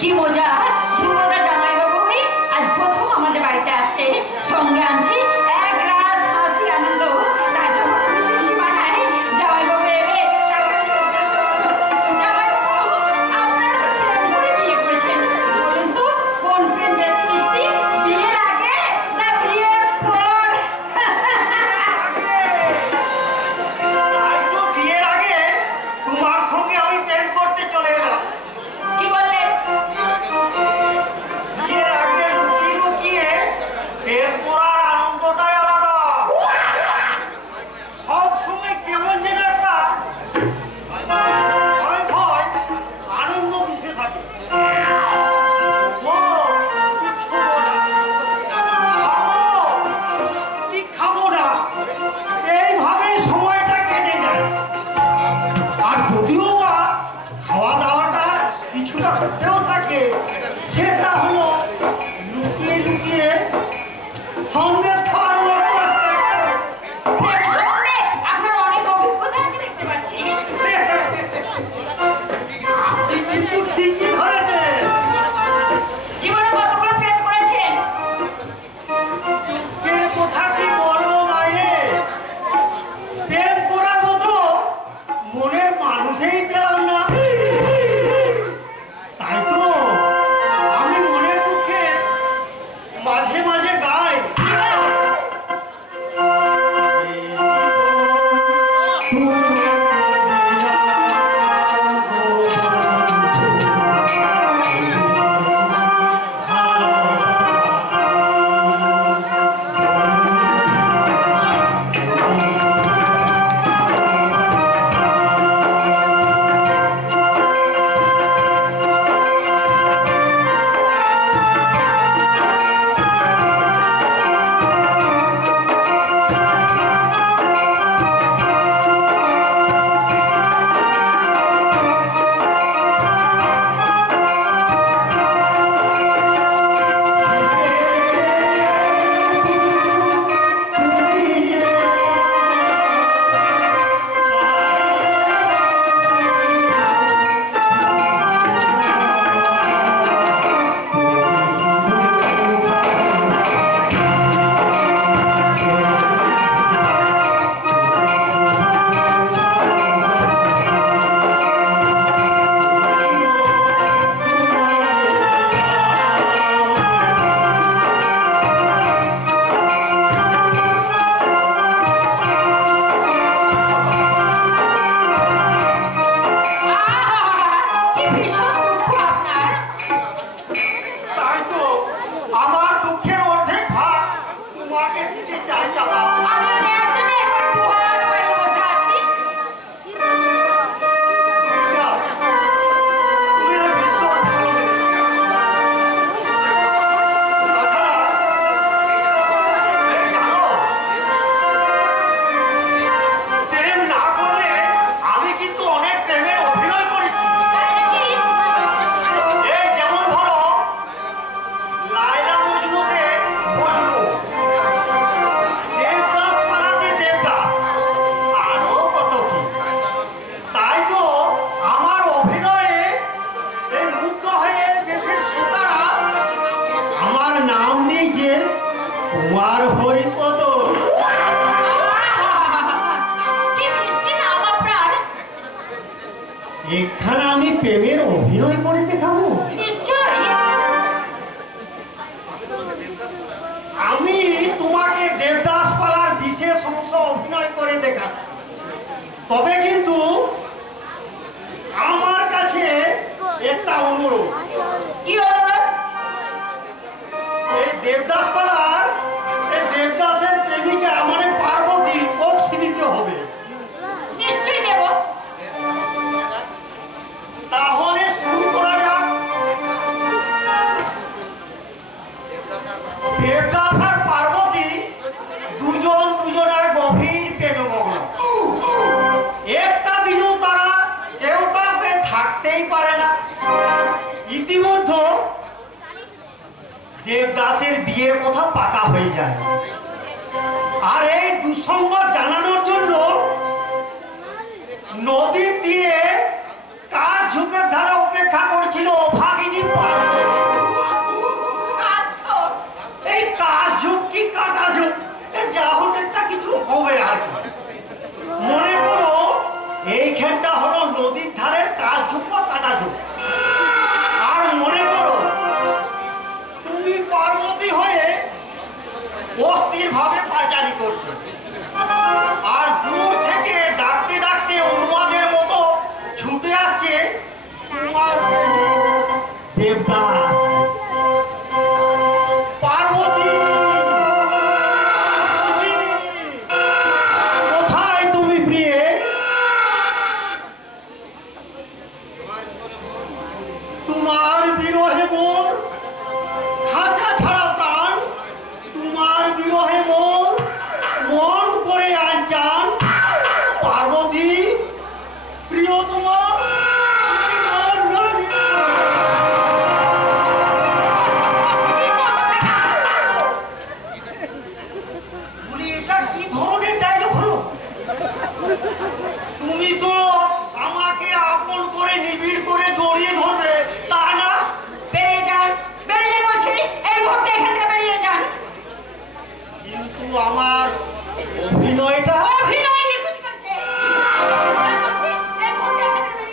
কি মজা, কি মজা জামাইবাবু আজ প্রথম আমাদের বাড়িতে আসছে, সঙ্গে আনছি এক রাস হাসি আনন্দ। তাই তো খুশির সীমা নাই। জামাইবাবু এলে জামাইবাবু আপনারা তো প্রেম করে বিয়ে করেছেন, বলুন তো কোন প্রেম বেশি মিষ্টি, বিয়ের আগে না বিয়ের পর? বিয়ের আগে তোমার সঙ্গে আমি প্রেম করতে চলে এলাম। কি বললেন? বিয়ের আগে লুকিয়ে লুকিয়ে প্রেম করার আনন্দটাই আলাদা। সব সময় কেমন যেন একটা ভয় ভয় আনন্দ মিশে থাকে। কি খাবো না, এইভাবেই সময়টা কেটে যায়। আর যদিও বা খাওয়া দাওয়াটা কিছুটা করতেও থাকে, সেটা হলো লুকিয়ে লুকিয়ে সন্দেশ খাওয়ার মতো। প্রেম সম্বন্ধে আপনার অনেক অভিজ্ঞতা আছে দেখতে পাচ্ছি। আপনি কিন্তু ঠিকই ধরেছেন। জীবনে কতগুলো প্রেম করেছেন? কে কোথা কি বলবো মায়ে, প্রেম করার মতো মনের মানুষই পেলাম না। তাই তো আমি মনের দুঃখে মাঝে মাঝে গাই, কি ভীষণ দুঃখ আপনার। তাই তো আমার দুঃখের অর্ধেক ভাগ তোমাকে দিতে চাই চাপা। আমিও নেওয়ার জন্য এখন দুহাত বাড়ি বসে আছি। তুমি না ভীষণ ভালো মেয়ে। তাছাড়া এই জানো, প্রেম না করলে আমি কিন্তু অনেক প্রেমের অভিনয় করেছি। তাই নাকি? এই যেমন ধরো লায়লা মজনুতে মজনু, দেবদাস পালাতে দেবদাস, আরো কত কি। তাই তো আমার অভিনয়ে এই মুগ্ধ হয়ে দেশের শ্রোতারা আমার নাম দিয়েছে কুমার হরিপদ। কি মিষ্টি নাম আপনার। এখানে আমি প্রেমের অভিনয় করে দেখাবো। নিশ্চয়ই। আমি তোমাকে দেবদাস পালার বিশেষ অংশ অভিনয় করে দেখা, তবে কিন্তু আমার কাছে একটা অনুরোধ। কি অনুরোধ? এই দেবদাস পালার এই দেবদাসের প্রেমিকা মানে পার্বতী বক্সি দিতে হবে। নিশ্চয়ই দেব। তাহলে শুরু করা যাক। দেবদাস আর পার্বতী দুজন দুজনের গভীর প্রেমে মগ্ন। একটা দিনও তারা কেউ কাউকে থাকতেই পারে না। ইতিমধ্যে দেবদাসের বিয়ের কথা পাকা হয়ে যায়। আর এই দুঃসংবাদ জানানোর জন্য নদীর তীরে কার ঝোপের ধারে অপেক্ষা করছিল অভাগিনী পার্বতী প্রিয়তমা এটা কি ধরনের ডায়লগ হলো? তুমি তো আমাকে আপন করে নিবিড় করে জড়িয়ে ধরবে তা না? বেরিয়ে যান বলছি, এই মুহূর্তে এখান থেকে বেরিয়ে যান। কিন্তু আমার অভিনয়টা অভিনয় নিখুঁত করছে। বলছি, এই মুহূর্তে এখান থেকে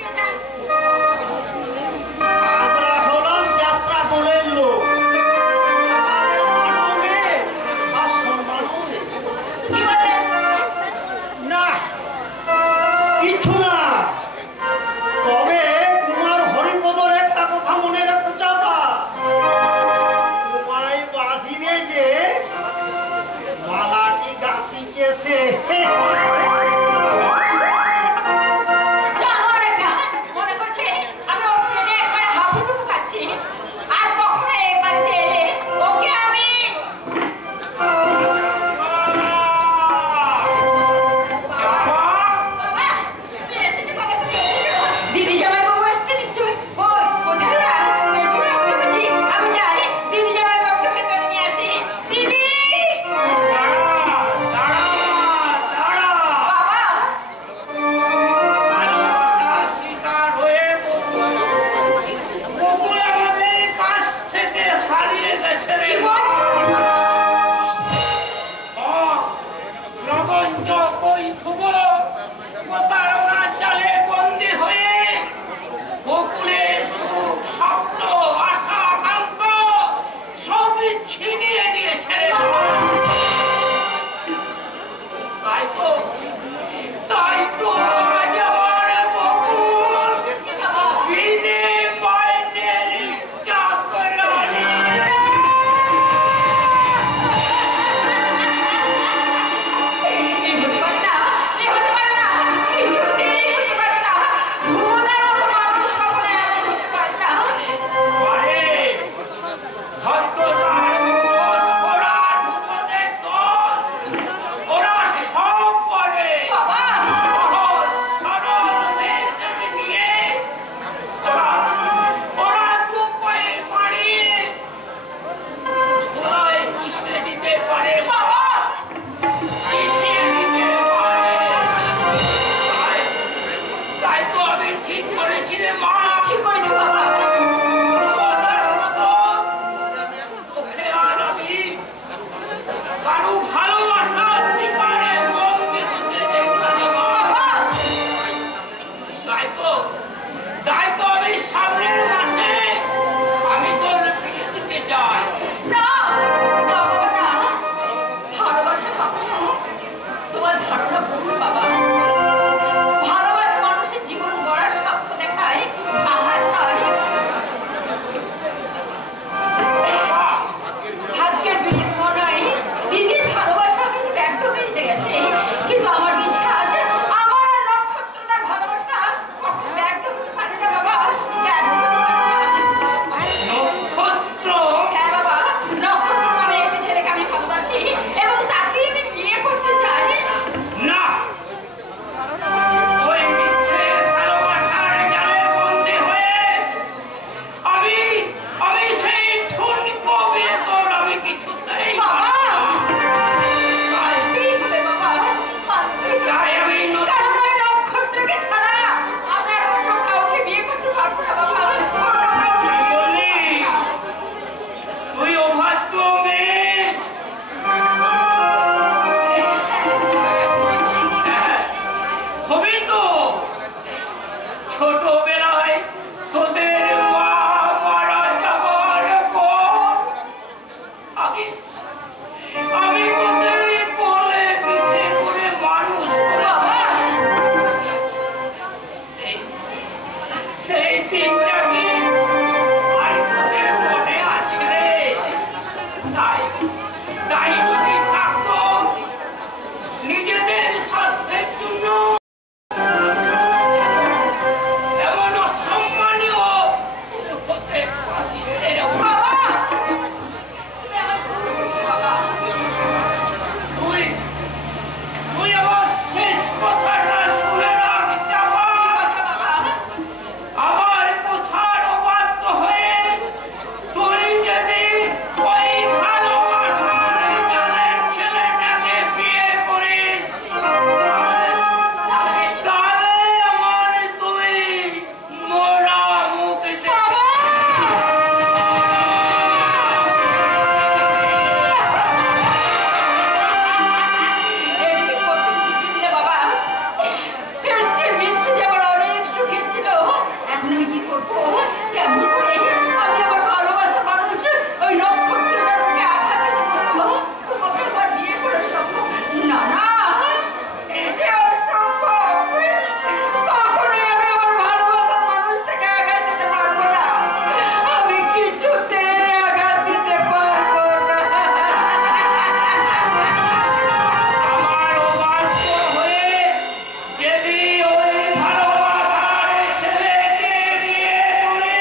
যদি ওই ভালোবাসার ছেলেকে বিয়ে করি,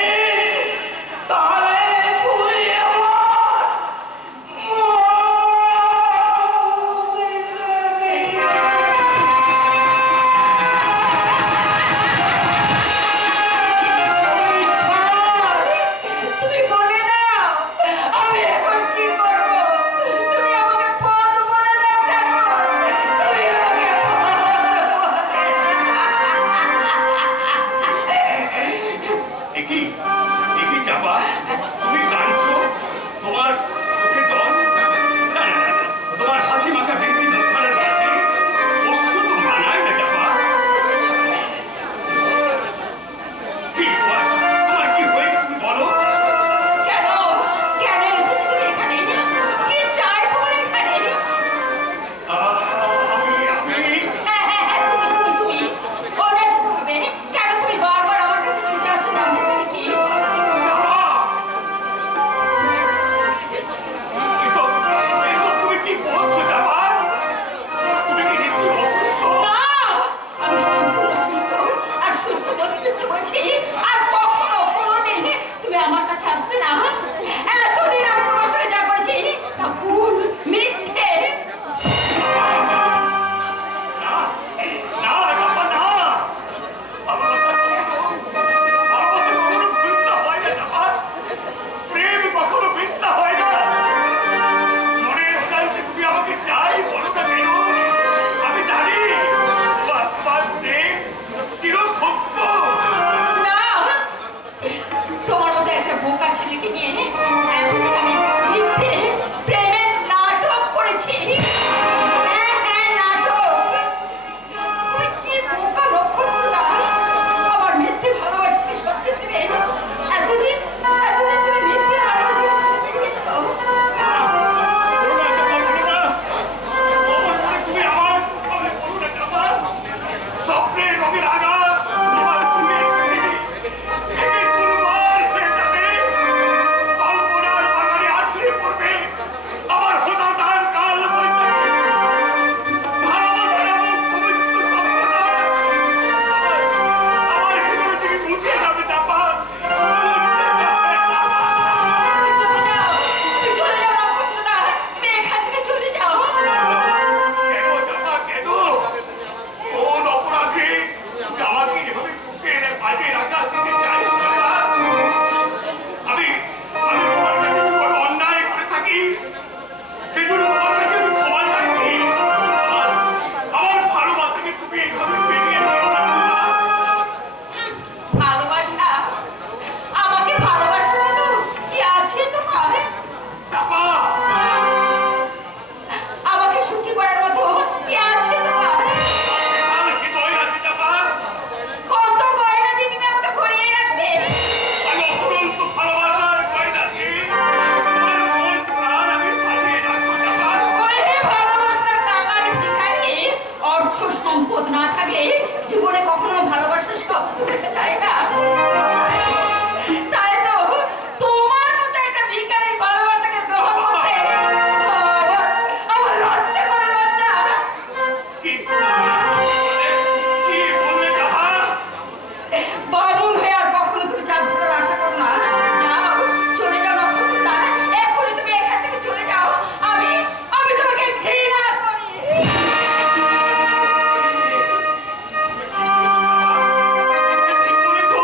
তাহলে তুই আমার তুমি বলে দাও আমি এখন কি করব? তুমি আমাকে পথ বলে দাও ঠাকুর, তুমি আমাকে পথ একই চাপা, তুমি কাঁদছো? তোমার চোখে জল? না না না, তোমার হাসি মাখা বৃষ্টি মুখখানের কাছে অশ্রু তো মানায় না চাপা। কি তোমার কি হয়েছে তুমি বলো? কেন কেন এসেছো তুমি এখানে? কি চাই তোমার এখানে? হ্যাঁ হ্যাঁ হ্যাঁ, তুমি ওরা যেতে হবে। কেন তুমি বারবার আমার কাছে ছুটে আসো? জানতে পারি কি? এসব তুমি কি বলছো চাপা? তুমি কি নিশ্চয়ই অসুস্থ? না, আমি সম্পূর্ণ সুস্থ আর সুস্থ মস্তিষ্কে বলছি। আর কখনো কোনোদিন তুমি আমার কাছে আসবে না। এতদিন আমি তোমার সঙ্গে যা করেছি তা ভুল, মিথ্যে। না চাপা, না। ভালোবাসা কখনো মিথ্যা হয় না চাপা। প্রেম কখনো মিথ্যা হয় না। মনের অশান্তি তুমি আমাকে চাই বলো না কেন? আমি জানি তোমার প্রেম চিরসত্য। না, তোমার মতো একটা বোকা ছেলেকে নিয়ে এতদিন আমি মিথ্যে প্রেমের নাটক করেছি। হ্যাঁ হ্যাঁ, নাটক। তুমি কি বোকা নক্ষত্রটা আমার মিথ্যে ভালোবাসাকে সত্যি দিবে? এতদিন তুমি মিথ্যে আড়ালে ঝুলে ঝুলে থেকেছো। বলো না চাপা, বলো না। অমন করে তুমি আমার বলো না চাপা। স্বপ্নের রঙের আঘাত আমার ফুলের পৃথিবী ভেঙে চুরমার হয়ে যাবে। কল্পনার বাগানে আছড়ে পড়বে আমার হতাশার কাল বৈশাখী। ভালোবাসার এমন পবিত্র শব্দটা আমার হৃদয় থেকে মুছে যাবে চাপা, মুছে যাবে। তুমি চলে যাও নক্ষত্রটা, তুমি এখান থেকে চলে যাও। কেন চাপা, কেন? কোন অপরাধে তুমি আমাকে এভাবে বুকের বাজে আঘাত দিতে চাইছো চাপা? আমি তোমার কাছে কি কোনো অন্যায় করে থাকি? সেজন্য তোমার কাছে আমি ক্ষমা চাইছি। আমার ভালোবাসাকে তুমি এইভাবে ভেঙে দিও না। ভালোবাসা, আমাকে ভালোবাসার মতো কি আছে তোমার? চাপা, আমাকে সুখী করার মতো কি আছে তোমার? আমার হৃদয় আছে চাপা। কত গয়না দিয়ে তুমি আমাকে ভরিয়ে রাখবে? আমি অফুরন্ত ভালোবাসার গয়নাকে তোমার মন প্রাণ আমি সাজিয়ে রাখবো চাপা। ওরে ভালোবাসার কাঙাল ভিখারি, অর্থ সম্পদ না থাকলে জীবনে কখনো ভালোবাসার শব্দ পেতে চায় না। তাই তো তোমার মতো একটা ভিখারির ভালোবাসাকে গ্রহণ করতে আমার লজ্জা করে, লজ্জা। কি বলবে চাপা? বামুন হয়ে আর কখনো তুমি চাঁদ ধরার আশা করো না। যাও, চলে যাও নক্ষত্রটা, এক্ষুনি তুমি এখান থেকে চলে যাও। আমি তোমাকে ঘৃণা করি। ঠিক বলেছো।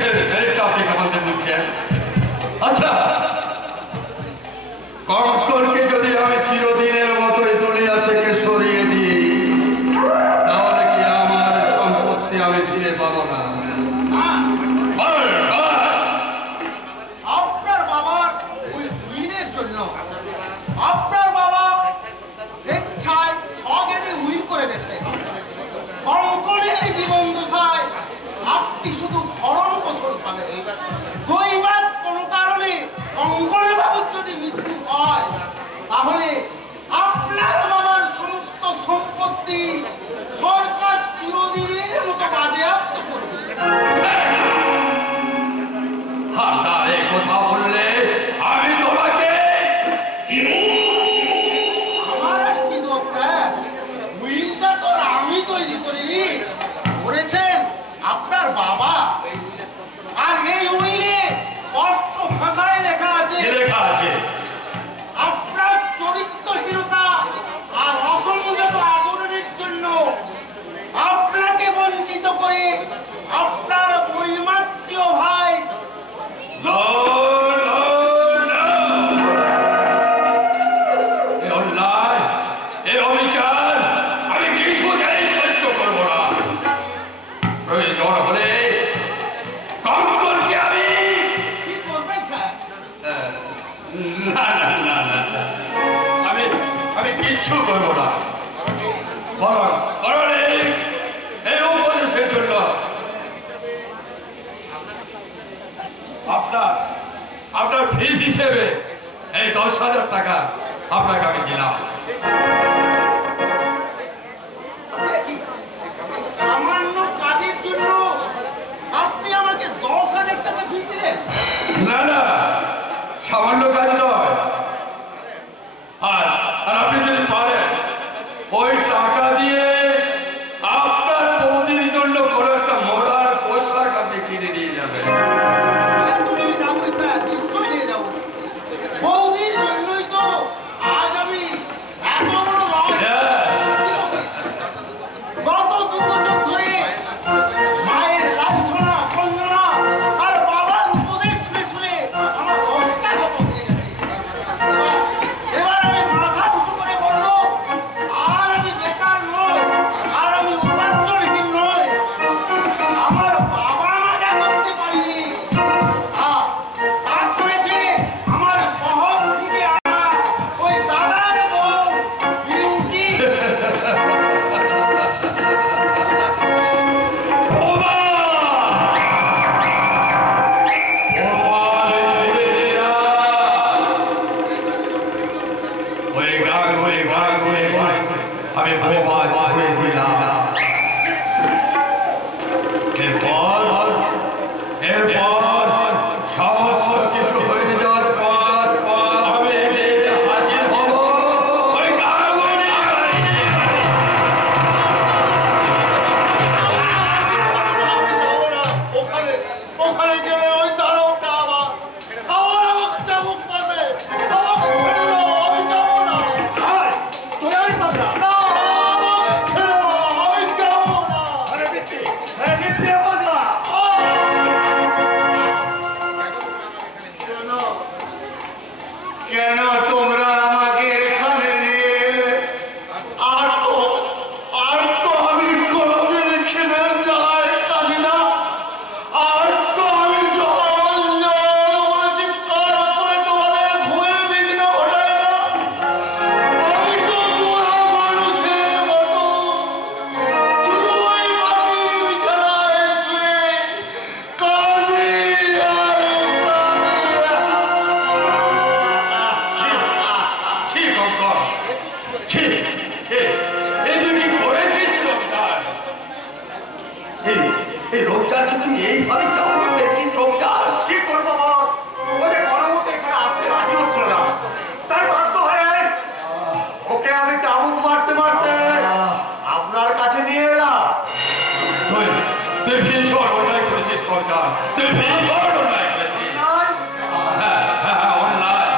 শরীরটা আপনি আমাদের বুঝছেন। আচ্ছা, কঙ্করকে যদি আমি চিরদিনের মতো এই দুনিয়া থেকে সরিয়ে দিই, তাহলে কি আমার সম্পত্তি আমি ফিরে পাবো না? আপনার বাবার ওই উইলের জন্য আপনার বাবা স্বেচ্ছায় সজ্ঞানে উইল করে গেছে। কঙ্কনের জীবন দশায় আপনি শুধু ভরণ পোষণ পাবেন। দৈবাৎ কোনো কারণে কঙ্কনের বাবুর যদি মৃত্যু হয়, তাহলে আপনার বাবার সমস্ত সম্পত্তি সরকার চিরদিনের মতো বাজেয়াপ্ত করবে। কথা বললে আমি তোমাকে আমার আর কি দোষ স্যার? উইলটা তো আমি তৈরি করিনি, করেছেন আপনার বাবা। আর এই উইলে স্পষ্ট ভাষায় লেখা আছে আপনার চরিত্রহীনতা আর অসংযত আচরণের জন্য আপনাকে বঞ্চিত করে আপনার বৈমাত্রীয় ভাই আমি কিছুতেই সহ্য করবো না। প্রয়োজন হলে কঙ্করকে আমি কি করবেন স্যার? আমি কিচ্ছু করবো না। বরং এই উপদেশের জন্য আপনার ফিস হিসেবে এই 10,000 টাকা আপনাকে আমি দিলাম। সে কি? এই সামান্য কাজের জন্য আপনি আমাকে 10,000 টাকা ফি দিলেন? না, সামান্য কাজ নয়। আর আপনি যদি পারেন ওই টাকা দিয়ে আপনার বৌদির জন্য কোনো একটা মোড়ার পোশাক আপনি কিনে নিয়ে যাবেন। তুমি যাবোই স্যার, নিশ্চয়ই নিয়ে যাবো। বৌদির জন্যই তো আজ আমি এত বড় লস। গত 2 বছর ধরে মায়ের লাঞ্ছনা বন্দনা আর বাবার উপদেশ শুনে শুনে আমার অঙ্কাগত হয়ে গেছে। এবার আমি মাথা উঁচু করে বললো, আর আমি বেকার নই, আর আমি উপার্জনহীন নই। আমার বাবা মা যা করতে পারিনি, তা করেছে আমার শহর থেকে আনা ওই দাদার বউ বিউটি। আমি ভগবান করে দিলাম। এরপর সমস্ত কিছু হয়ে যাওয়ার পর আমি এসে হাজির হব ওই গাঙ্গুলি বাড়িতে। ওখানে গেলে ওই দাঁড়াওটা আমার আমাকে চাবুক করবে। আমাকে ছেড়ে দাও, আমি যাবো না। তোরা পাগলা না, আমাকে ছেড়ে দাও, আমি যাবো না। দিচ্ছি পাগলা। কেন তোমরা আমাকে এখানে নিয়ে এলে? আর তো আমি কোনোদিন খেতে যাই কাঁদি না। আর তো আমি জল বলে চিৎকার করে তোমাদের ঘুমের বিঘ্ন ঘটাই না। আমি তো বুড়া মানুষের মতো শুধু ওই মাটির বিছানায় শুয়ে কাঁদি আর ছি কঙ্কর, ছি! তুই কি করেছিস রোজগার? এই রোজগার কি তুই এইভাবে চালাতে পেরেছিস? রোজগার কি করবো বল? ওদের ঘরের মধ্যে এখানে আসতে রাজি হচ্ছিল না, তাই বাধ্য হয়ে ওকে আমি চাবুক মারতে মারতে আপনার কাছে নিয়ে এলাম। তুই ভীষণ অন্যায় করেছিস রোজগার, তুই ভীষণ অন্যায় করেছিস। হ্যাঁ, অন্যায়।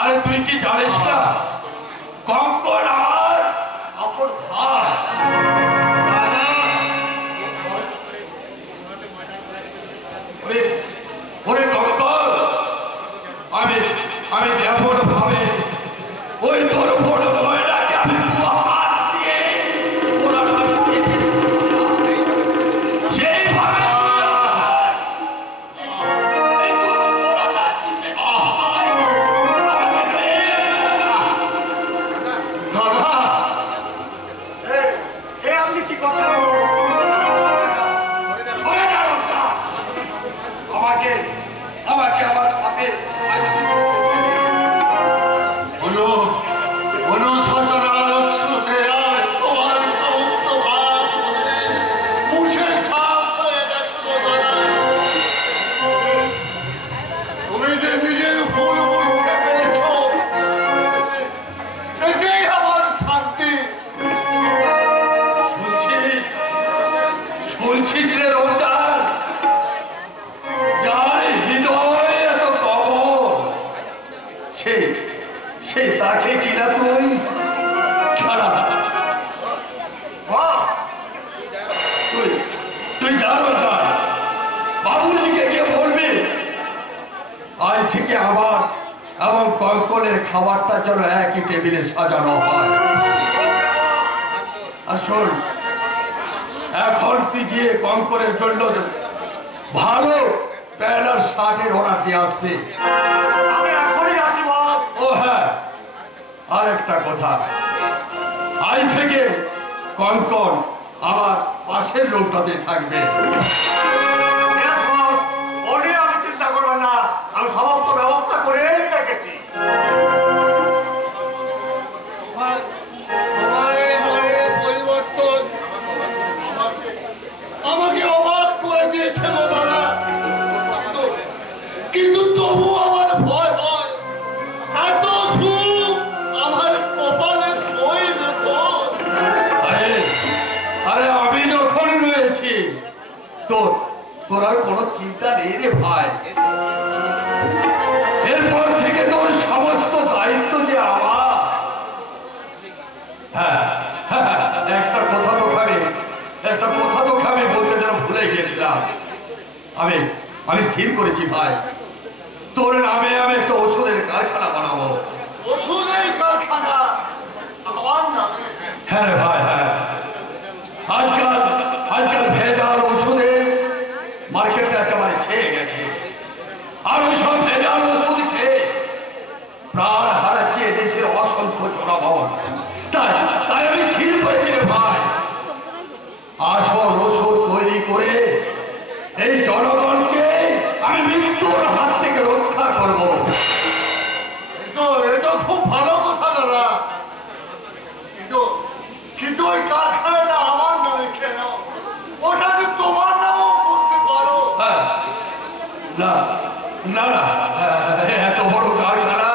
আরে তুই কি জানিস না কঙ্কর আমার আপন ভাই? আমাকে কি কথা সরে যা লোকটা। আমাকে আমাকে আমার সাথে বলছিস রে রমজান, যার হৃদয় এত কমল, সে তাকে কিনা তুই খারাপ। তুই জানো না, বাবুজিকে গিয়ে বলবি আজ থেকে আমার এবং কঙ্কনের খাবারটা যেন একই টেবিলে সাজানো হয়। আর শোন, এখন তুই গিয়ে কঙ্কনের জন্য ভালো প্যান্ট আর শার্টের অর্ডার দিয়ে আসবে। আমি এখনই আছি বস। ও হ্যাঁ, আর একটা কথা, আজ থেকে কঙ্কন আমার পাশের লোকটাতে থাকবে। ওরে আমি চিন্তা করবেন না, আমি সমস্ত ব্যবস্থা করেই রেখেছি। পরিবর্তন আমাকে অবাক করে দিয়েছে গো দাদা, কিন্তু তবু আমার ভয় হয়, এত সুখ আমার কপালে সইবে তো। আরে আমি যখন রয়েছি তোর আর কোনো চিন্তা নেই রে ভাই। এরপর থেকে তোর সমস্ত দায়িত্ব যে আমার। হ্যাঁ, একটা কথা তোকে আমি বলতে যেন ভুলে গিয়েছিলাম। আমি স্থির করেছি ভাই, তোর নামে আমি একটা ওষুধের কারখানা বানাবো। ওষুধের কারখানা আমার নামে? হ্যাঁ রে ভাই, হ্যাঁ। আজকাল ভেজাল ওষুধে মার্কেটটা একেবারে ছেয়ে গেছে, আর ওই সব ভেজাল ওষুধ খেয়ে প্রাণ হারাচ্ছে দেশের অসংখ্য জনগণ। তাই আমি স্থির করেছি রে ভাই, আসল ওষুধ তৈরি করে এই জনগণকে আমি মৃত্যুর হাত থেকে রক্ষা করব। এটা খুব ভালো কথা দাদা, কিন্তু ওই কারখানাটা আমার নামে কেন? ওটা তো তোমার নামও করতে পারো। না, এত বড় কারখানা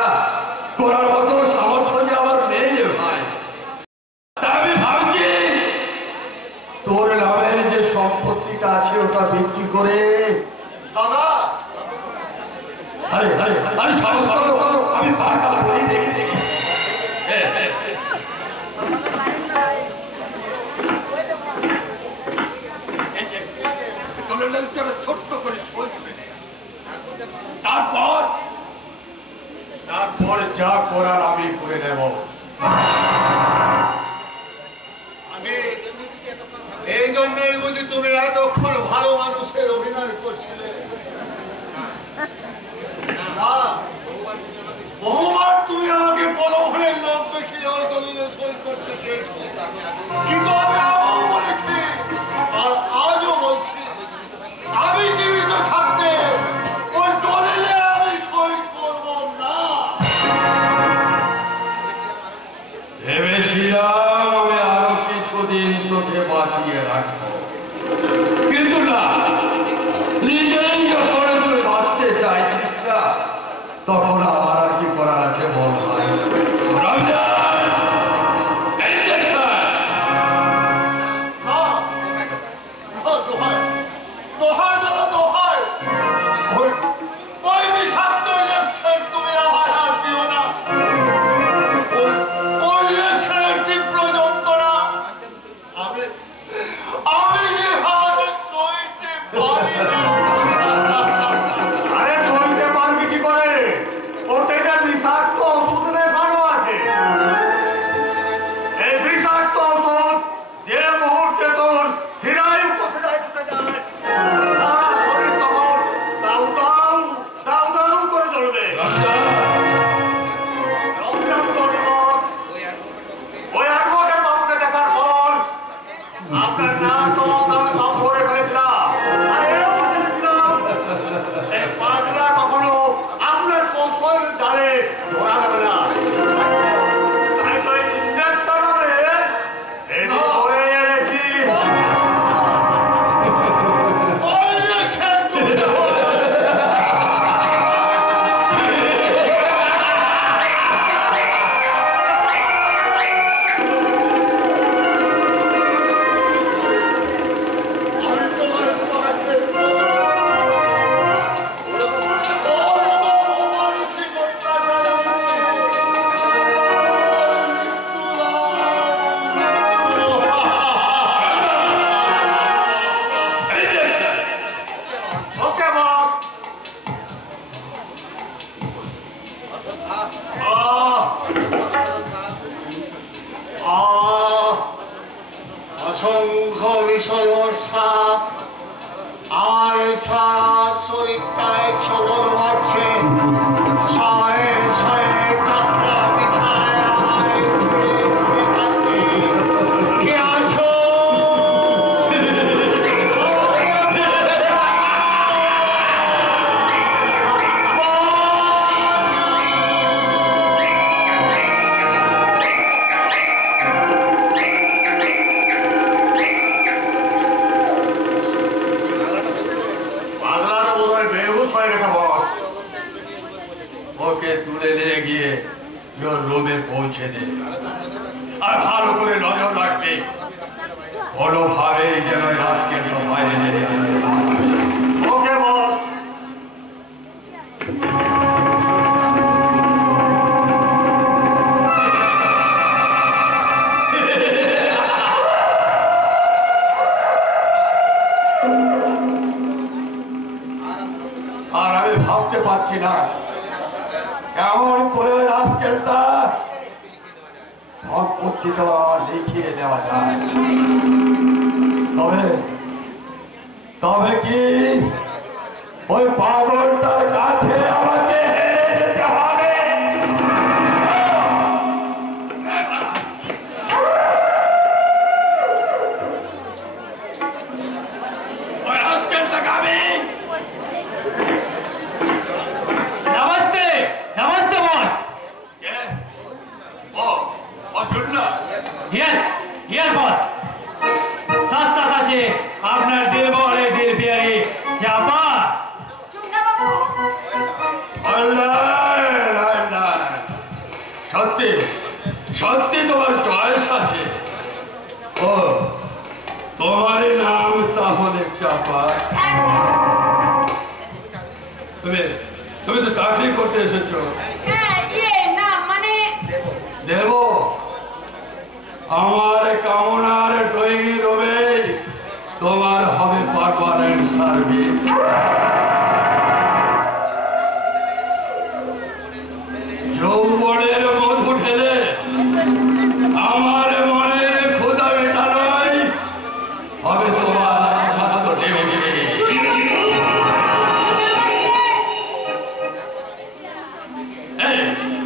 করার মতো সামর্থ্য যে আমার নেই রে ভাই। তা আমি ভাবছি তোর নামের যে সম্পত্তিটা আছে ওটা বিক্রি করে দাদা আরে সমস্ত আমি পাকা ভাই দেখি। ছোট্ট করে সই করে নে, তারপর যা করার আমি করে নেব। আমি এই জন্যই বুঝি তুমি এতক্ষণ ভালো মানুষের অভিনয় করছিলে। বহুবার তুমি আমাকে প্রলোভনের লোক দেখিয়ে ওই দলিলে সই করতে চেয়েছো, কিন্তু আমি আরও বলেছি আর আজও বলছি, আমি জীবিত থাকতে ওই দলিলে আমি সই করব না। ভেবেছিলাম আমি আরো কিছুদিন তোকে বাঁচিয়ে রাখবো, কিন্তু না, নিজেই যখন তুই বাঁচতে চাইছিস না, তখন আমার আর কি করার আছে বল ভাই। রমজান, ইনজেকশন। ওই বিষাক্ত ইলেকশন তুমি আমার আর দিও না। ওই ইলেকশনের তীব্র যন্ত্রণা আমি অসংখ্য বিষয় সাপ আর সারা শরীরটায় ছড়ল মারছে শয়ে শয়ে টাকা বিছায় আমায় ছেড়ে ছেড়ে যাচ্ছে কে আছো ওকে তুলে নিয়ে গিয়ে রুমে পৌঁছে দে আর ভালো করে নজর রাখবে কোনোভাবে যেন রাজকের বাইরে যেতে ওকে বস আর আমি ভাবতে পারছি না কেমন করে রাজকেলটা সম্পত্তিটা লিখিয়ে দেওয়া যায় তবে কি ওই পাগলটার কাছে আমাকে হেরে যেতে হবে ওই রাজকেলটাকে আমি नमस्ते बॉस yes boss সাত সাত আছে আপনার দিল বলে দিল পিয়ারি চাপা সত্যি সত্যি তোমার চয়েস আছে ও তোমার নাম তাহলে চাপা তুমি তো চাকরি করতে এসেছো দেব আমার কামনার ড্রয়িং রুমে তোমার হবে পারমানেন্ট সার্ভিস যৌবনের মধু ঢেলে আমার মনের ক্ষুধা মেটানোই হবে তোমার একমাত্র দেবী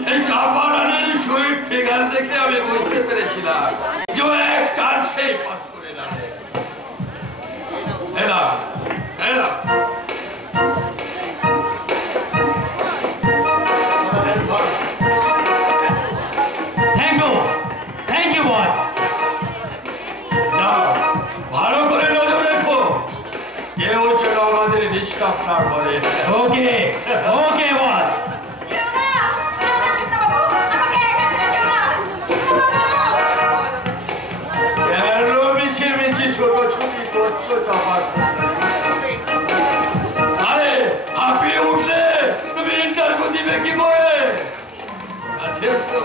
এই চাপারানের সুইট ফিগার দেখে আমি বুঝতে পেরেছিলাম যে এক চান্সেই পাস করে যাবে এরা थैंक यू बॉस যাও ভালো করে নজর রেখো কেউ যেন আমাদের ডিস্টার্ব না করে ओके ओके बॉस কেন মিছিমিছি ছোটাছুটি করছো চাপা আরে হাঁপিয়ে উঠলে তুমি ইন্টারভিউ দিবে কি করে আছে তো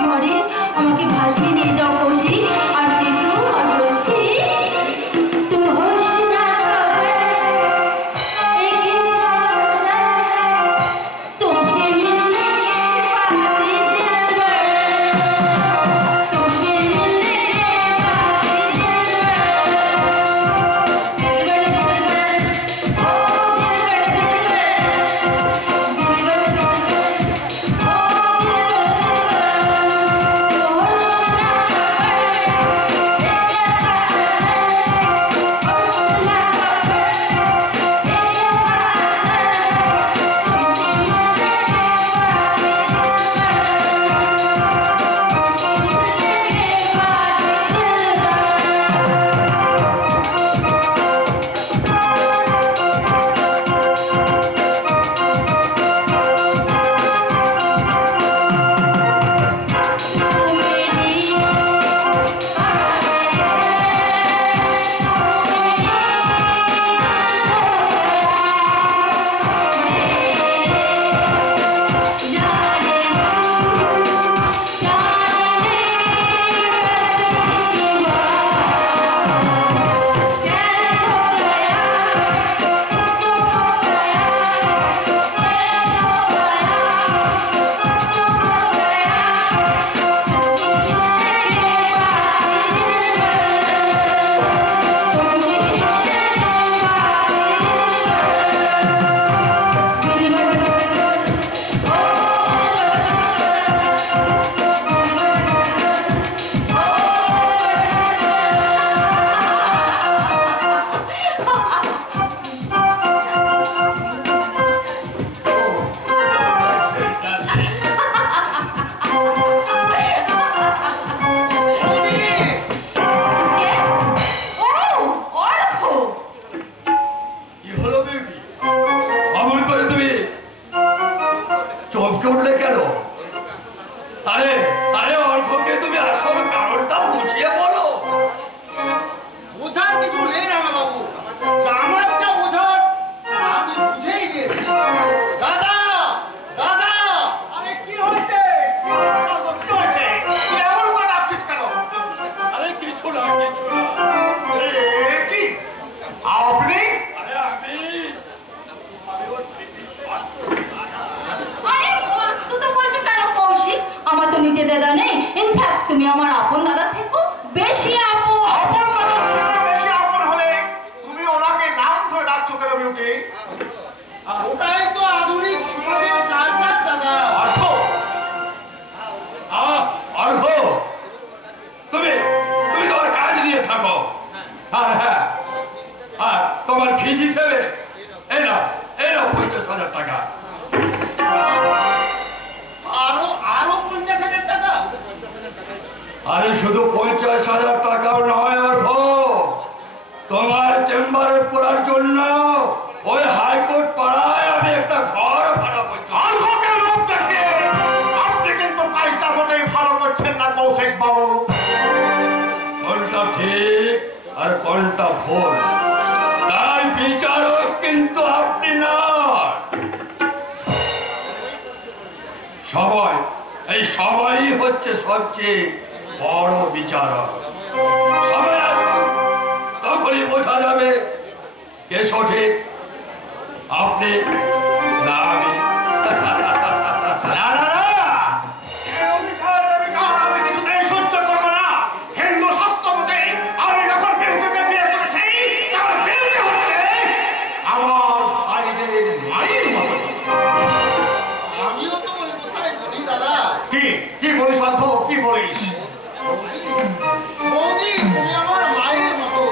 ঝড়ে আমাকে ভাসিয়ে নিয়ে যাও কোশি আর সেতু আর বলছি तू होश ना एक ही चाहता है तुमसे मिलने के बाद दिलबर तुमसे मिलने के बाद दिलबर ओ তুমি আমার আপন দাদা থেকো বেশি আপন। আপন দাদা বেশি আপন হলে তুমি ওনাকে নাম ধরে ডাকছো কেন বিউটি? ওটাই তো আধুনিক সমাজের কালচার দাদা। অর্ঘ তুমি তুমি তোমার কাজ নিয়ে থাকো। আর হ্যাঁ আর তোমার ফিজ হিসেবে এই নাও 50,000 টাকা। আরো 50,000 টাকা? আরে শুধু 50,000 টাকাও নয় অর্ঘ, তোমার চেম্বারে পড়ার জন্য ওই হাইকোর্ট পাড়ায় আমি একটা ঘর ভাড়া করছি। অর্ঘকে লোক দেখে আপনি কিন্তু কাজটা মোটেই ভালো করছেন না কৌশিক বাবু। কোনটা ঠিক আর কোনটা ভুল তার বিচারক কিন্তু আপনি না। সবাই হচ্ছে সবচেয়ে বড় বিচারক। সবাই আসুন, তখনই বোঝা যাবে কে সঠিক, আপনি না আমি। আমি কিছুতেই সহ্য করবো না। হিন্দু শাস্ত্র মতে আমি যখন বিউটিকে বিয়ে করেছি তখন বিউটি হচ্ছে আমার ভাইদের মায়ের মতো। আমিও তো ওই কথাই বলি দাদা। কি বলিস অর্থ? কি বলিস? বৌদি তুমি আমার মায়ের মতো।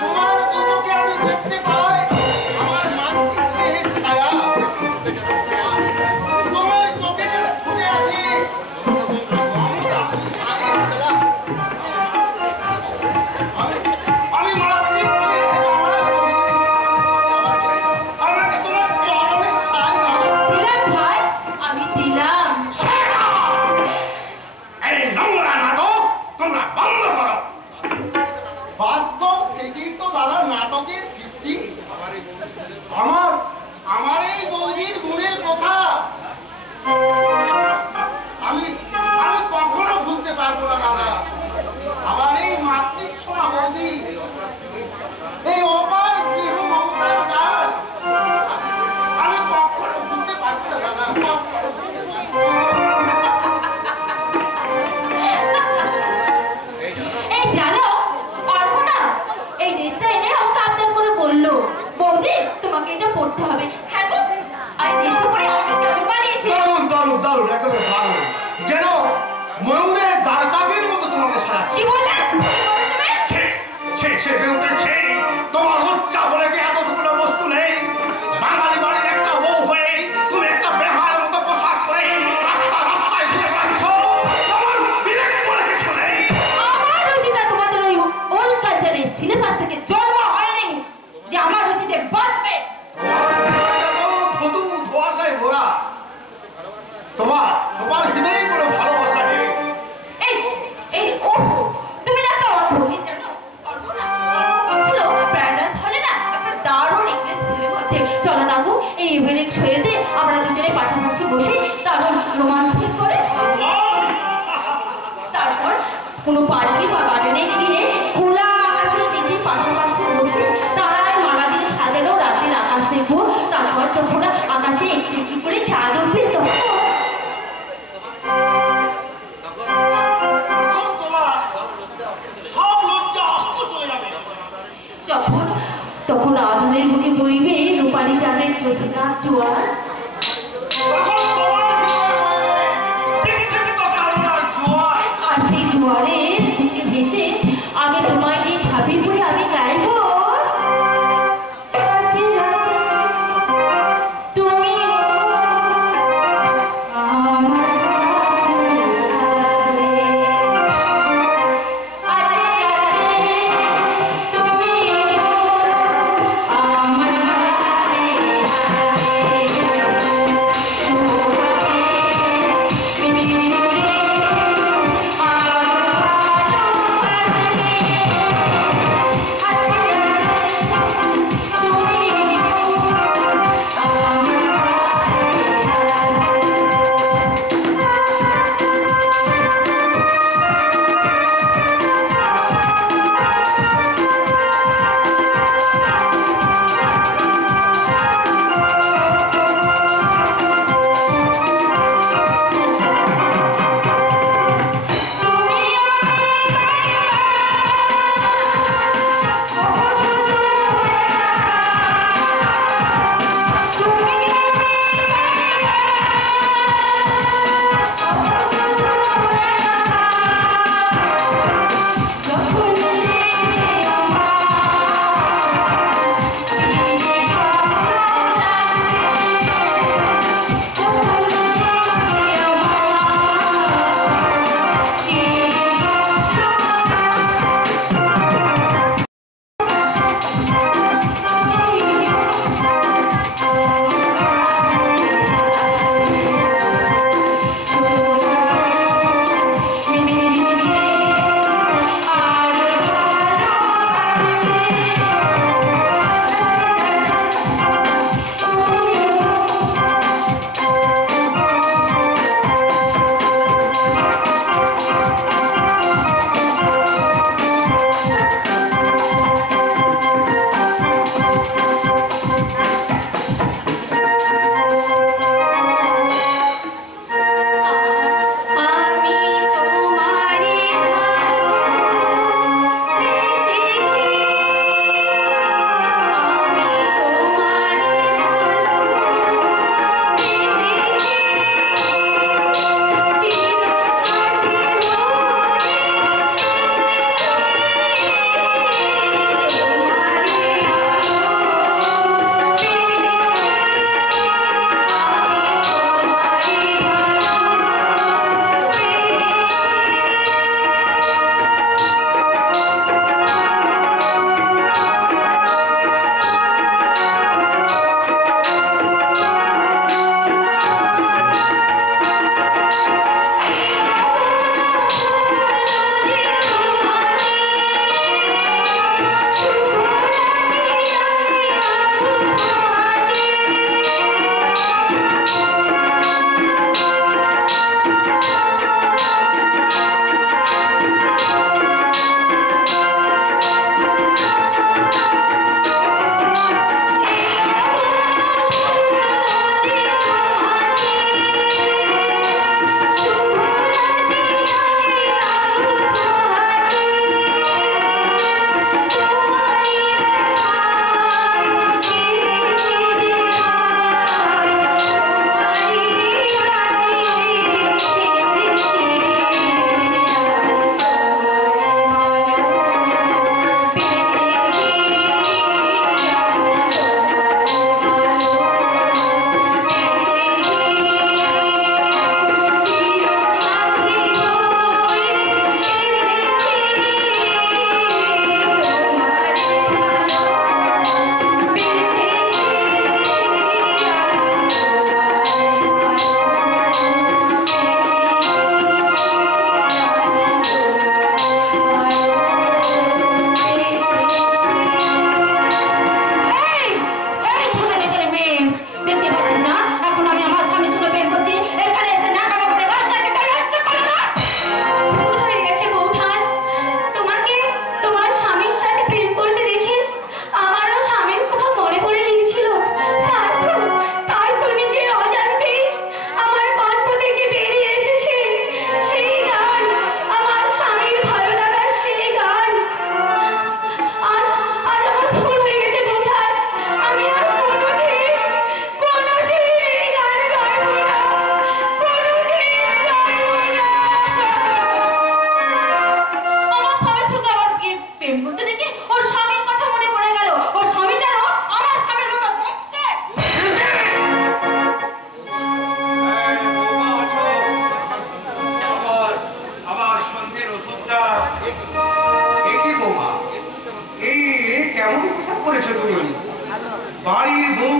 তোমার দুটোকে আমি দেখতে পাই আমার মাতৃ স্নেহের ছায়া। তোমাকে এটা পড়তে হবে। হ্যাঁ গো, আর এই ড্রেসটা পরে আমাকে কেমন বানিয়েছে? দারুণ দারুণ দারুণ, একেবারে দারুণ, যেন ময়ূরের দ্বারকাগের মতো তোমাকে সাজাচ্ছে। কি বললে? কি বললে তুমি? তোমার লজ্জা বলে কি এতটুকু বস্তু নেই? বাঙালি বাড়ির একটা বউ হয়ে তুমি একটা বেহার মতো পোশাক পরে রাস্তায় ঘুরে বেড়াচ্ছ, তোমার বিবেক বলে কিছু নেই? আমার রুচিটা তোমাদের ওই ওল্ড কালচারের সিলেবাস থেকে জন্ম হয়নি যে আমার রুচিতে বাঁধবে। ধুধু ধোঁয়াশায় ভরা, তোমার হৃদয়ে কোনো ভালোবাসা নেই। এই এই ও তুমি না একটা অদ্ভুত জানো অর্ধনা বলছিল প্যারাডাইস হলে না একটা দারুণ ইংলিশ ফিল্ম হচ্ছে, চলো না গো এই ইভিনিং শোয়েতে আমরা দুজনে পাশাপাশি বসে দারুণ রোমান্স ফিল করে তারপর কোনো পার্কে বা গার্ডেনে গিয়ে খোলা আকাশের নিচে পাশাপাশি বসে তারায় মালা দিয়ে সাজানো রাতের আকাশ দেখবো। তারপর যখন আকাশে একটু একটু করে চাঁদ উঠবে তখন তখন তোমার সব লজ্জা অস্ত চলে যাবে। তখন আনন্দের মুখে বইবে রূপালী চাঁদের প্রতিটা জোয়ার। তখন তোমার হৃদয়ে বইবে বিক্ষিপ্ত কামনার জোয়ার। আর সেই জোয়ারের বুকে ভেসে আমি তোমায় নিয়ে ঝাঁপিয়ে পড়ে আমি গাইবো কাছে রাতে তুমি আমার কাছে রাতে। আজে রাতে তুমি আমার কাছে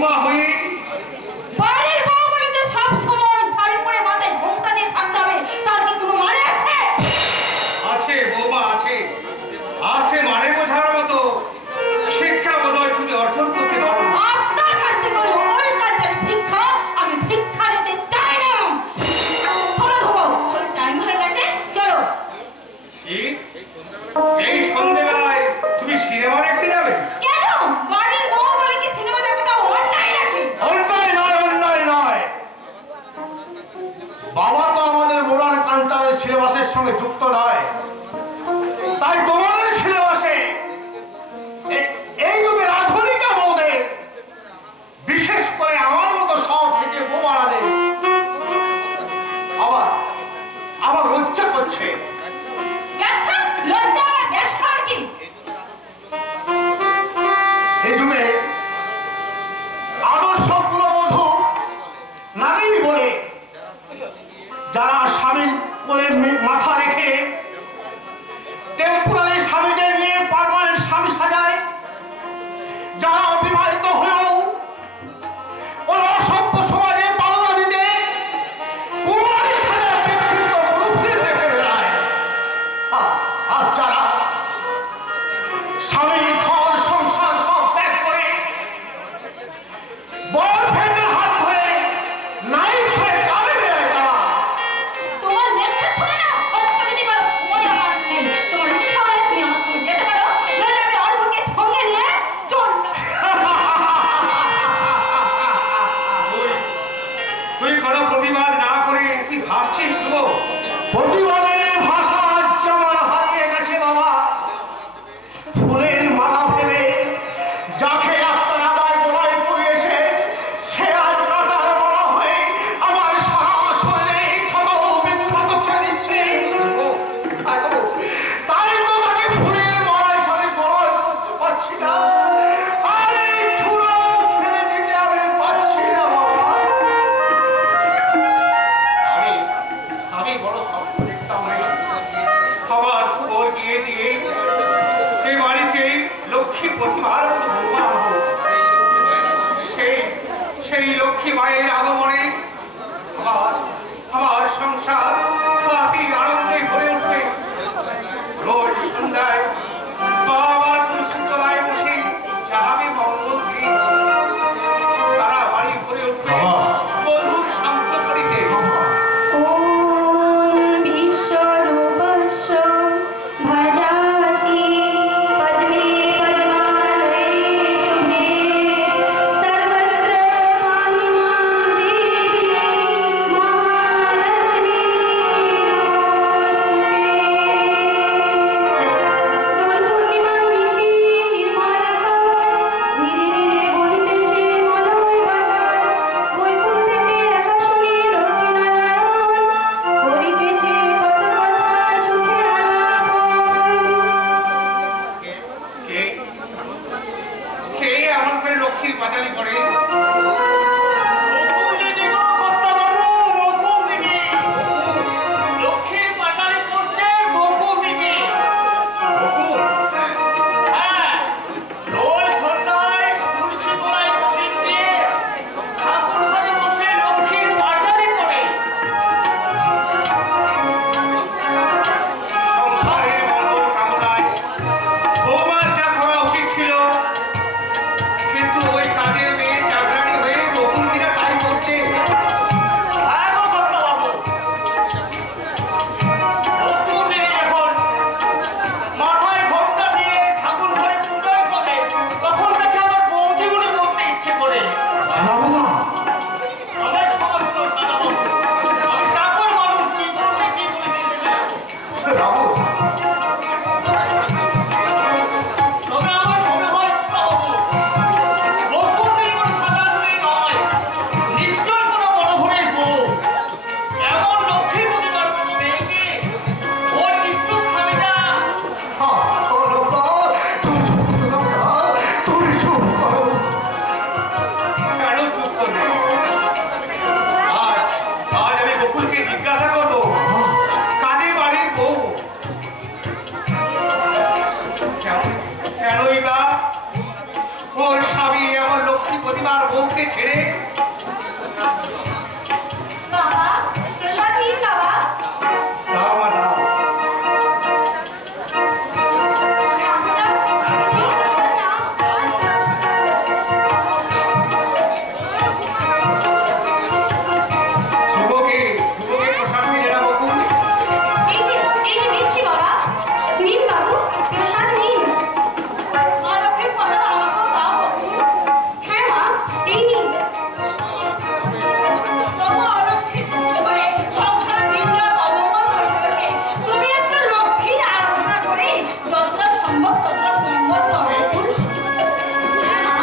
বৌমা হয়ে বাড়ির বউ বলে যে সব সময় শাড়ি পরে মাথায় ঘোমটা দিয়ে থাকতে হবে তার কি কোনো মানে আছে? আছে বৌমা, আছে আছে মানে বোঝার মতো শিক্ষা বোধহয় তুমি অর্জন করতে পারো না। আপনার কাছ থেকে ওই অত্যাচারী শিক্ষা আমি ভিক্ষা নিতে চাই না। চলো ধোবো, চলো, টাইম হয়ে গেছে, চলো। কি? এই সন্ধ্যেবেলায় তুমি সিনেমা দেখতে যাবে? কেন? বাড়ির বউ বলে কি সিনেমা দেখাটা অন্যায় নাকি? অন্যায় নয়, অন্যায় নয়। বাবা তো আমাদের মোরার কালচারাল সিলেবাসের সঙ্গে যুক্ত নয়, তাই তোমাদের সিলেবাসে এই যুগের আধুনিক বউদের, বিশেষ করে আমার মতো সব থেকে বউ আনাদের আবার লজ্জা করছে। ব্যাখ্যা? লজ্জা আর ব্যাখ্যা আর কি? এই যুগে আদর্শ কুলবধূ নারী বলে যারা স্বামীর কোলে মাথা রেখে টেম্পোরারি স্বামীদের নিয়ে পার্মানেন্ট স্বামী সাজায়, যারা অবিবাহিত হয়েও ওই অসভ্য সমাজে পালনা দিতে কুমারী সাজার বিক্ষিপ্ত মরুভূমি দেখে বেড়ায়, আর যারা স্বামী ঘর সংসার সব ত্যাগ করে বয়ফ্রেন্ডের হাত ধরে নাইস হয়ে কামে বেড়ায়, তারা তোমার লেখা শুনে না আজকাল যে বার সময় আমার নেই। তোমার ইচ্ছা হলে তুমি আমার সঙ্গে যেতে পারো, নইলে আমি অর্ঘকে সঙ্গে নিয়ে চললাম। তুই কোনো প্রতিবাদ না করে তুই হাসছিস ধ্রুব? প্রতিবাদের ভাষা আজ আমার হারিয়ে গেছে বাবা। ফুলের মালা ভেবে যাকে আপনার আমায় গলায় পরিয়েছে, সে আজ কাটার মালা হয়ে আমার সারা শরীরে ক্ষত বিক্ষত করে দিচ্ছে। তাই তো তাকে ফুলের মালায় সরে গলায় করতে পারছি না, আর এই চুলো ফেলে দিতে আমি পারছি না বাবা। আমি বড় স্বপ্ন দেখতাম রে, আমার খবর দিয়ে দিয়ে এই বাড়িতে লক্ষ্মী প্রতিভার মতো বৌমা আনবো। সেই লক্ষ্মী মায়ের আগমনে আমার সংসার হাসি আনন্দে ভরে উঠবে। রোজ সন্ধ্যায় বাবার তুলসী তলায় বসে চালাবে মঙ্গল গীত, সারা বাড়ি ভরে উঠবে মধুর শঙ্খধ্বনিতে। ওম বিশ্বরূপস্য ভজাসি পদ্মে পদ্মালয়ে শুভে সর্বত্র ভামিমাং দেবী মহালক্ষ্মী নমস্তুতে। দোল পূর্ণিমার নিশি নির্মল আকাশ, ধীরে ধীরে বহিতেছে মলয় বাতাস, বৈকুণ্ঠেতে একা শুনি লক্ষ্মীনারায়ণ করিতেছে কত কথা সুখে আলাপন। কে কে এমন করে লক্ষ্মীর পাঁচালি করে? লক্ষ্মীর পাতালে করছে বকুল দিদি। হ্যাঁ, রোজ সন্ধ্যায় তুলসী তলায় প্রদীপ দিয়ে ঠাকুর ঘরে বসে লক্ষ্মীর পাতালি করে। সংসারের মঙ্গল কামনায় বৌমার যা করা উচিত ছিল, কিন্তু ওই কাজের মেয়ে চাকরানি হয়ে বকুল দিনা তাই করছে। হ্যাঁ গো কর্তাবাবু, বকুল দিদি যখন মাথায় ঘোমটা দিয়ে ঠাকুর ঘরে পূজায় করে, তখন থেকে আমার বৌদিগুলো করতে ইচ্ছে করে। অনেক সময় হলো দাদাবাবু, আমি চাকর মানুষ, কি বলছে কি বলে দিচ্ছে। বাবু, তবে আমার মনে হয় বাবু, বকুল দিদি কোনো সাধারণ মেয়ে নয়, নিশ্চয় কোনো বড় ঘরের বউ। এমন লক্ষ্মী প্রতিমার কোনো মেয়েকে ওর নিষ্ঠুর স্বামীটা তুমি চুপ করো। কেন চুপ আমাকে ছেড়ে? বাবা প্রসাদ নিন বাবা। দাও মা দাও। ধ্রুবকে প্রসাদ দিলে না বকুল? এই যে দিচ্ছি বাবা। নিন বাবু প্রসাদ নিন। মা লক্ষ্মীর প্রসাদ আমাকেও দাও বাবু। হ্যাঁ মা এই নিন। বাবা অলক্ষ্মী পুজো করে সংসার দিনরাত অমঙ্গল হয়ে চলেছে। তুমি একটা লক্ষ্মীর আরাধনা করে যতটা সম্ভব ততটা মঙ্গল করো বাবু। হ্যাঁ মা।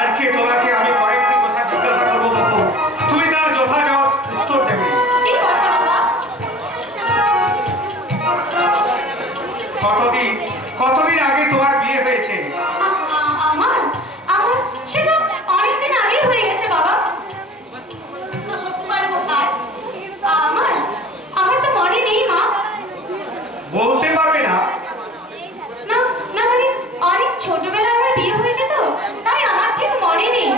আজকে তোমাকে আমি কয়েকটি কথা জিজ্ঞাসা করবো বকুল, তুমি তার যথাযথ উত্তর দেবে। কি কথা বাবা? কতদিন আগে তোমার বিয়ে হয়েছে? আমার সেটা অনেকদিন আগেই হয়ে গেছে বাবা। না শ্বশুরবাড়ি কোথায়? আমার তো মনে নেই মা। বলতে পারবে না? না না মানে অনেক ছোটবেলায় আমার বিয়ে হয়েছে তো তাই আমার ঠিক মনে নেই।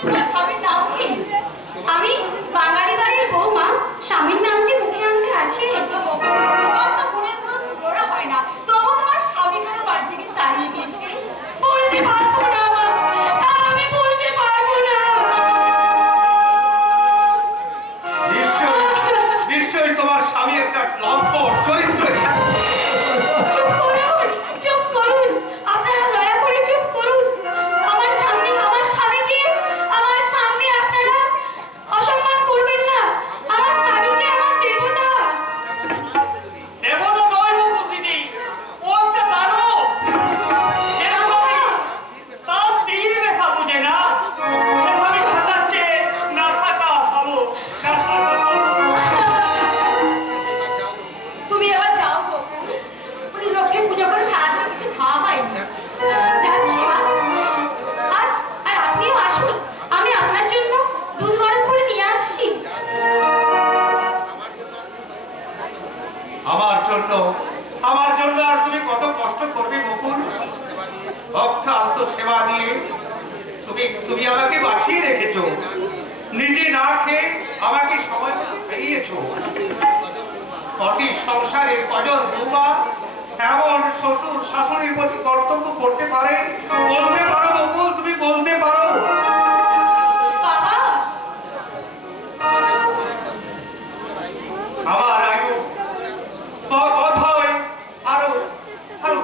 তোমার স্বামীর নাম কি? আমি বাঙালি বাড়ির বৌমা, স্বামীর নামটি মুখে আনতে আছে। তোমার তো গুণের কোনো তুলনা হয় না, তবু তোমার স্বামী কেন বাড়ি থেকে তাড়িয়ে দিয়েছে? বলতে পারবো না মা, আমি বলতে পারবো না। নিশ্চয়ই তোমার স্বামী একটা লম্পট চরিত্রহীন। চুপ করুন আপনারা, দয়া করে চুপ করুন। আমার স্বামীকে আমার সামনে আপনারা অসম্মান করবেন না। আমার স্বামী যে আমার দেবতা। দেবতা নয় বকুল দিদি, ও একটা দানব। তার তীর রেখা বুঝে না, এভাবে থাকাচ্ছে না থাকা ভালো, না থাকা ভালো। তুমি এবার যাও গো। উনি লক্ষ্মী পুজো করে সারাদিন কিছু খাওয়া হয়নি। যাচ্ছি মা। আর আপনিও আসুন, আমি আপনার জন্য দুধ গরম করে নিয়ে আসছি। আমার জন্য আর তুমি কত কষ্ট করবে বকুল? ভক্ত আত্মসেবা দিয়ে তুমি আমাকে বাঁচিয়ে রেখেছো, নিজে না খেয়ে আমাকে সময় মতো খাইয়েছো। কটি সংসারে কজন বৌমা এমন শ্বশুর শাশুড়ির প্রতি কর্তব্য করতে পারে? বলতে পারো বকুল, তুমি বলতে পারো? বাবা আমার আয়ু বোধহয় আরো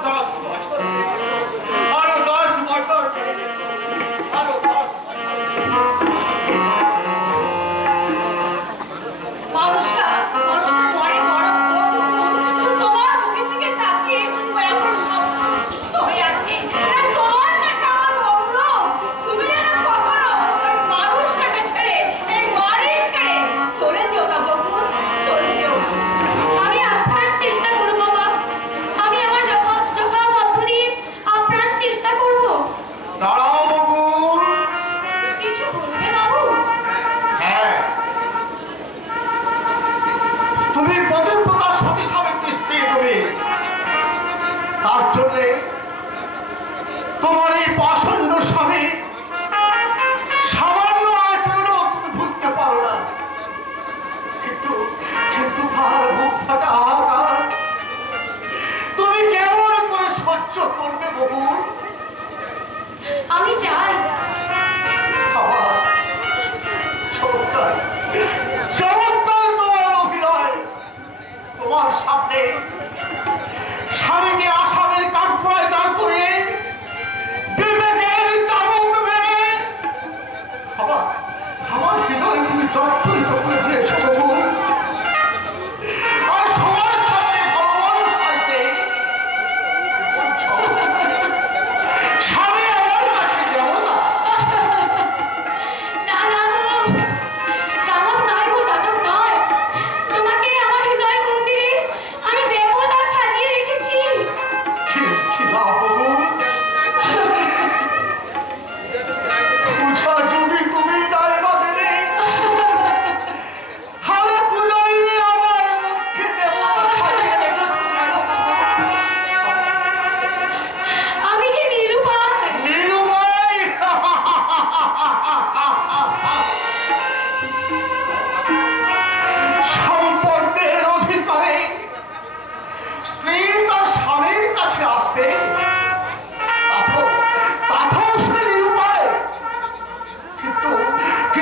10 বছর, আরো 10 বছর, আরো 10 বছর। মানুষটা পরে বড় শুধু তোমার মুখের দিকে তাকিয়ে ও এখন সব হয়ে আছে। আর তোমার কাছে আমার অনুরোধ, তুমি যেন কখনো ওই মানুষটাকে ছেড়ে, এই বাড়ি ছেড়ে চলে যেও না বাবু, চলে যেও না। আমি আপ্রাণ চেষ্টা করবো বাবা, আমি আমার যথাসাধ্য দিয়ে আপ্রাণ চেষ্টা করবো। দাঁড়াও বকুল। কিছু বলবে বাবু? হ্যাঁ, তুমি পতিব্রতা সতী সাবিত্রী স্ত্রী, তুমি তার জন্য তোমার এই পাষণ্ড স্বামী সামান্য আচরণও তুমি ভুলতে পারো না। কিন্তু তার বুক ফাটা আঘাত তুমি কেমন করে সহ্য করবে বকুল? আমি চাই চমৎকার চমৎকার তোমার অভিনয়। তোমার সামনে স্বামীকে আসামের কাঠগড়ায় দাঁড় করিয়ে বিবেকের চাবুক মেরে আমার হৃদয় তুমি জর্জরিত করে দিয়েছো বকুল। আর সবার সামনে ভালো মানুষ চাইতে স্বামী আমার কাছে দেবতা। দানব নয় গো, দানব নয়। তোমাকে আমার হৃদয় মন্দিরে আমি দেবতা সাজিয়ে রেখেছি। কি লাভ বকুল?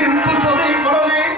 কিন্তু যদি কোনোদিন